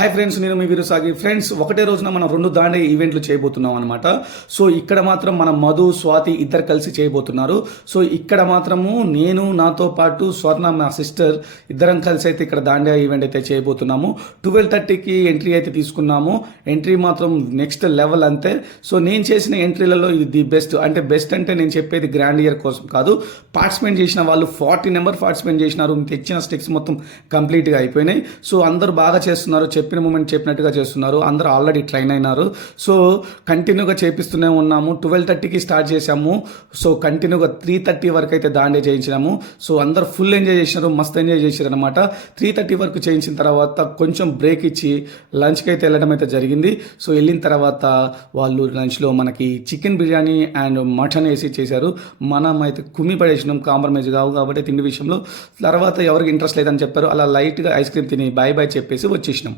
Hi friends, నేను మీ వీరుసాగి. Friends, ఒకటే రోజున మనం 2 దాండే ఈవెంట్లు చేయబోతున్నాం అనమాట. సో ఇక్కడ మాత్రం మన మధు, స్వాతి ఇద్దరు కలిసి చేయబోతున్నారు. సో ఇక్కడ మాత్రము నేను, నాతో పాటు స్వర్ణ మా సిస్టర్ ఇద్దరం కలిసి అయితే ఇక్కడ దాండియా ఈవెంట్ అయితే చేయబోతున్నాము. 12:30కి ఎంట్రీ అయితే తీసుకున్నాము. ఎంట్రీ మాత్రం నెక్స్ట్ లెవెల్ అంతే. సో నేను చేసిన ఎంట్రీలలో ఇది ది బెస్ట్. అంటే బెస్ట్ అంటే నేను చెప్పేది గ్రాండ్ ఇయర్ కోసం కాదు. పార్టిసిపేట్ చేసిన వాళ్ళు 40 నెంబర్ పార్టిసిపేట్ చేసినారు. తెచ్చిన స్టిక్స్ మొత్తం కంప్లీట్గా అయిపోయినాయి. సో అందరూ బాగా చేస్తున్నారు. చెప్పిన మూమెంట్ చెప్పినట్టుగా చేస్తున్నారు. అందరూ ఆల్రెడీ ట్రైన్ అయినారు. సో కంటిన్యూగా చేపిస్తూనే ఉన్నాము. 12:30కి స్టార్ట్ చేసాము. సో కంటిన్యూగా 3:30 వరకు అయితే దాండే చేయించినాము. సో అందరూ ఫుల్ ఎంజాయ్ చేసినారు, మస్తు ఎంజాయ్ చేశారు అనమాట. 3:30 వరకు చేయించిన తర్వాత కొంచెం బ్రేక్ ఇచ్చి లంచ్కి అయితే వెళ్ళడం అయితే జరిగింది. సో వెళ్ళిన తర్వాత వాళ్ళు లంచ్లో మనకి చికెన్ బిర్యానీ అండ్ మటన్ వేసి చేశారు. మనం అయితే కుమ్మి పడేసినాం, కాంప్రమైజ్ కావు కాబట్టి తిండి విషయంలో. తర్వాత ఎవరికి ఇంట్రెస్ట్ లేదని చెప్పారు. అలా లైట్గా ఐస్ క్రీమ్ తిని బాయ్ బాయ్ చెప్పేసి వచ్చేసినాం.